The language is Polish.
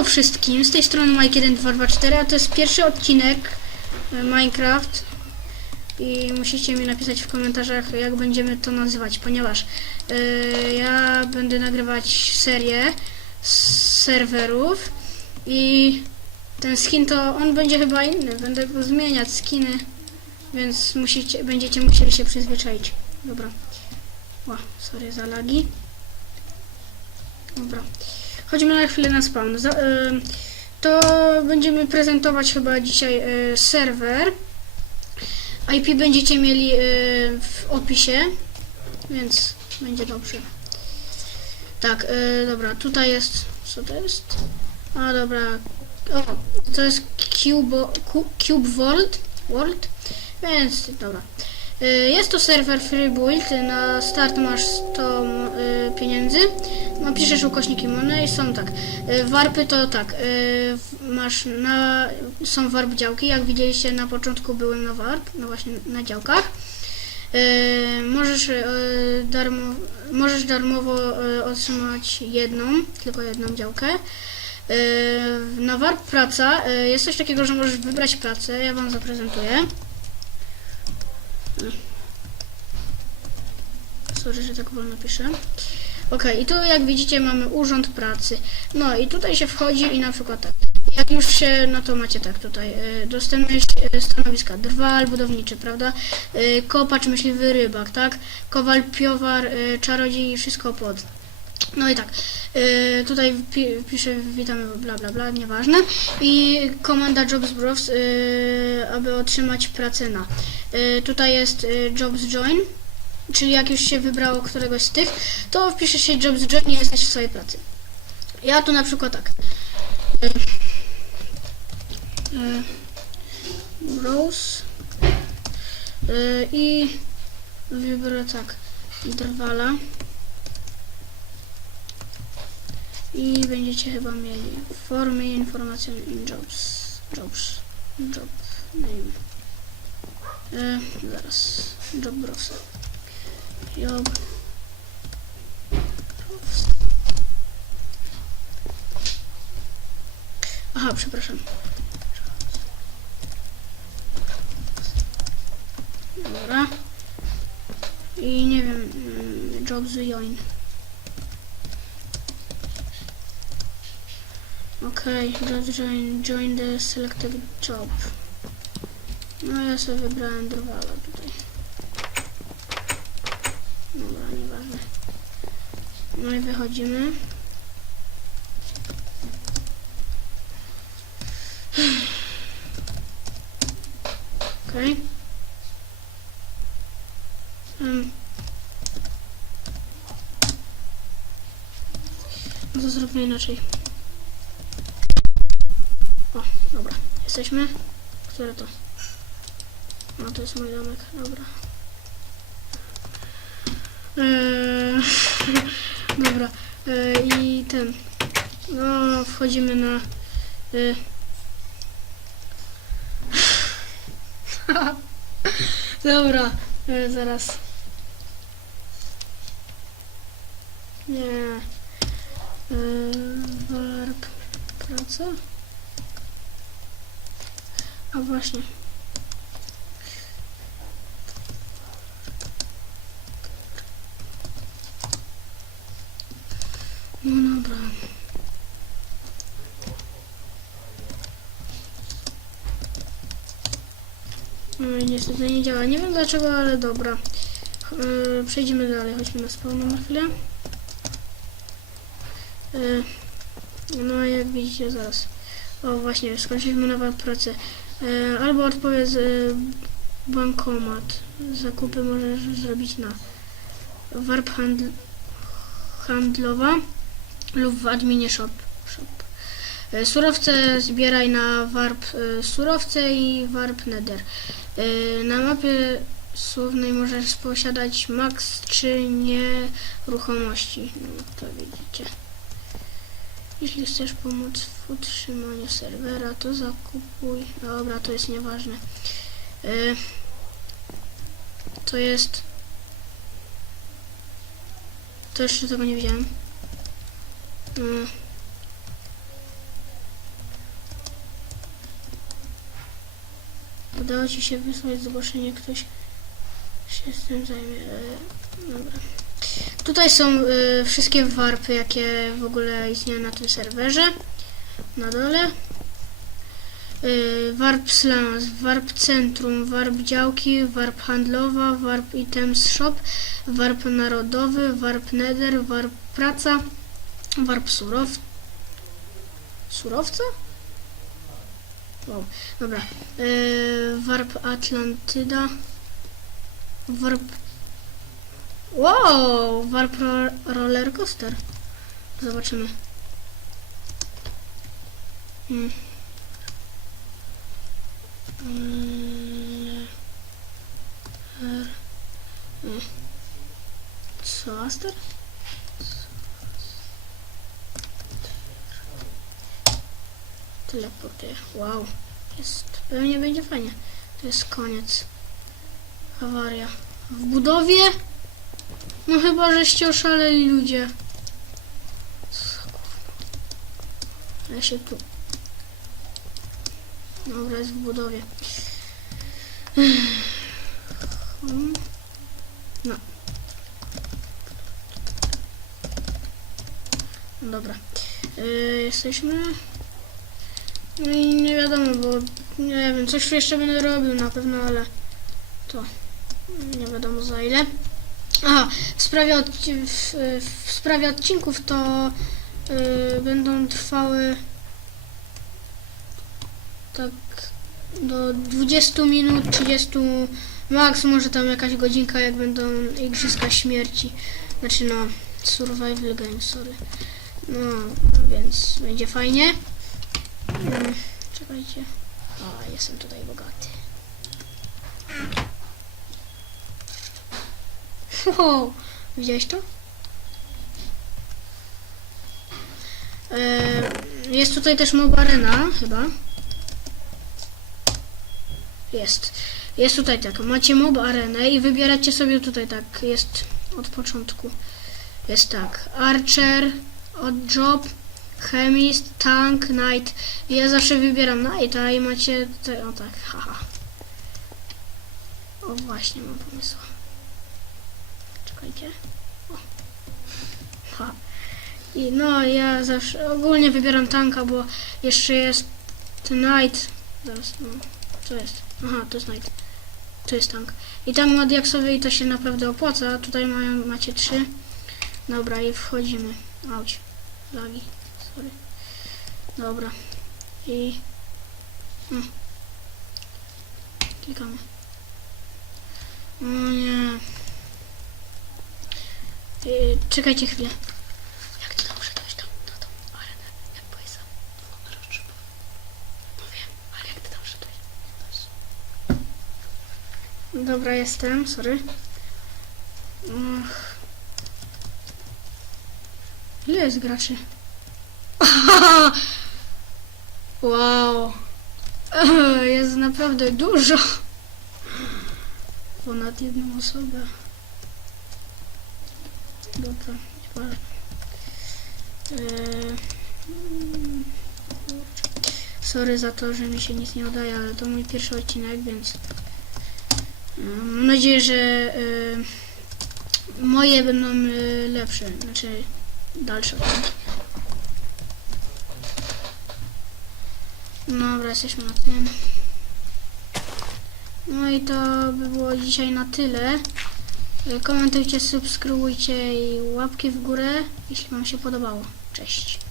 Siemano wszystkim, z tej strony Mike1224, a to jest pierwszy odcinek e, Minecraft i musicie mi napisać w komentarzach jak będziemy to nazywać, ponieważ e, ja będę nagrywać serię z serwerów i ten skin to on będzie chyba inny, będę go zmieniać skiny, więc musicie, będziecie musieli się przyzwyczaić. Dobra. Ła, sorry za lagi. Dobra. Chodźmy na chwilę na spawn. Za, y, to będziemy prezentować chyba dzisiaj y, serwer. IP będziecie mieli y, w opisie, więc będzie dobrze. Tak, y, dobra, tutaj jest. Co to jest? A dobra. O, to jest Cube, Cu- Cube World. World. Więc dobra. Y, Jest to serwer free build, na start masz 100 y, pieniędzy, no piszesz ukośniki money, są tak, y, warpy to tak, y, masz na, są warp działki, jak widzieliście na początku były na warp, no właśnie na działkach, y, możesz, y, darmo, możesz darmowo y, otrzymać jedną, tylko jedną działkę, Y, na warp praca y, jest coś takiego, że możesz wybrać pracę, ja wam zaprezentuję. Sorry, że tak wolno piszę. Ok, i tu jak widzicie mamy urząd pracy. No i tutaj się wchodzi i na przykład tak. Jak już się, no to macie tak tutaj, y, dostępność y, stanowiska, drwal budowniczy, prawda? Y, kopacz, myśliwy, rybak, tak? Kowal, piowar, czarodziej i wszystko pod. No i tak, y, tutaj pi piszę witamy, bla bla bla, nieważne. I komenda Jobs Bros, y, aby otrzymać pracę na. Y, tutaj jest Jobs Join, czyli jak już się wybrało któregoś z tych, to wpisze się Jobs Join i jesteś w swojej pracy. Ja tu na przykład tak. Y, Bros i wybiorę tak drwala. I będziecie chyba mieli formy informacji in jobs. Jobs. Job name. E, zaraz. Job bros. Job. Aha, przepraszam. Dobra. I nie wiem, mm, jobs join. Okay, just join, join the selected job. No ja sobie wybrałem drwala tutaj. Dobra, nieważne. No i wychodzimy. Okej. Okay. Um. No to zróbmy inaczej. O, dobra. Jesteśmy. Które to? No to jest mój domek, dobra. Eee, dobra. Eee, I ten. No, wchodzimy na. Eee. dobra, eee, zaraz. Nie. Eee, warp. Praca? A właśnie. No dobra. No i niestety nie działa. Nie wiem dlaczego, ale dobra. Yy, przejdziemy dalej. Chodźmy na spawn na chwilę. Yy, no jak widzicie zaraz. O właśnie, skończyliśmy nową pracę. E, albo odpowiedz e, bankomat. Zakupy możesz zrobić na warp handl handlowa lub w adminie shop. shop. E, surowce zbieraj na warp surowce i warp nether. Na mapie słownej możesz posiadać max czy nieruchomości. No to widzicie. Jeśli chcesz pomóc w utrzymaniu serwera, to zakupuj. Dobra, to jest nieważne. E, to jest... To jeszcze tego nie widziałem. Yy. Udało ci się wysłać zgłoszenie, ktoś się z tym zajmie. E, dobra. Tutaj są e, wszystkie warpy, jakie w ogóle istnieją na tym serwerze. Na dole. Y, Warp Slams, Warp Centrum, Warp Działki, Warp Handlowa, Warp Items Shop, Warp Narodowy, Warp Nether, Warp Praca, Warp Surow... Surowca? Wow, dobra. Y, Warp Atlantyda, Warp... Wow, Warp ro Roller Coaster. Zobaczymy. Hmm. Mm, nie. Co, Aster? Teleportuje. Wow. Jest. Pewnie będzie fajnie. To jest koniec. Awaria. W budowie? No chyba, żeście oszaleli ludzie. Ja się tu... Dobra, jest w budowie. No. Dobra. Yy, jesteśmy. No i nie wiadomo, bo nie wiem, coś jeszcze będę robił na pewno, ale to nie wiadomo za ile. Aha, w sprawie, odci- w, w sprawie odcinków to yy, będą trwały tak do 20 minut, 30 max, może tam jakaś godzinka, jak będą Igrzyska Śmierci. Znaczy no, Survival Game, sorry. No, więc będzie fajnie. Mm, czekajcie. O, jestem tutaj bogaty. Wow, widziałeś to? E, Jest tutaj też Mob Arena, chyba. Jest. Jest tutaj tak. Macie Mob Arenę i wybieracie sobie tutaj tak. Jest od początku. Jest tak. Archer, Odd Job, Chemist, Tank, Knight. Ja zawsze wybieram Knighta i macie tutaj, o tak, haha. O właśnie, mam pomysł. Czekajcie. O. Ha. I no, ja zawsze ogólnie wybieram tanka, bo jeszcze jest Knight. Zaraz, no. Co jest? Aha, to jest Knight. To jest tank. I tam ma diaksowy i to się naprawdę opłaca. Tutaj mają, macie trzy. Dobra, i wchodzimy. Auć. Lagi. Sorry. Dobra. I... Hmm. Klikamy. O nie. Y, czekajcie chwilę. Jak ty tam dojść tam na tą arenę? Jak byłeś? No, roztrzypał. No wiem, ale jak ty tam szedłeś? Dobra, jestem, sorry. Ach. Ile jest graczy? wow. Jest naprawdę dużo. Ponad jedną osobę. Dobra, nieważne. Sorry za to, że mi się nic nie udaje, ale to mój pierwszy odcinek, więc mm, mam nadzieję, że e, moje będą e, lepsze, znaczy dalsze odcinki. Dobra, jesteśmy na tym. No i to by było dzisiaj na tyle. Komentujcie, subskrybujcie i łapki w górę, jeśli Wam się podobało. Cześć.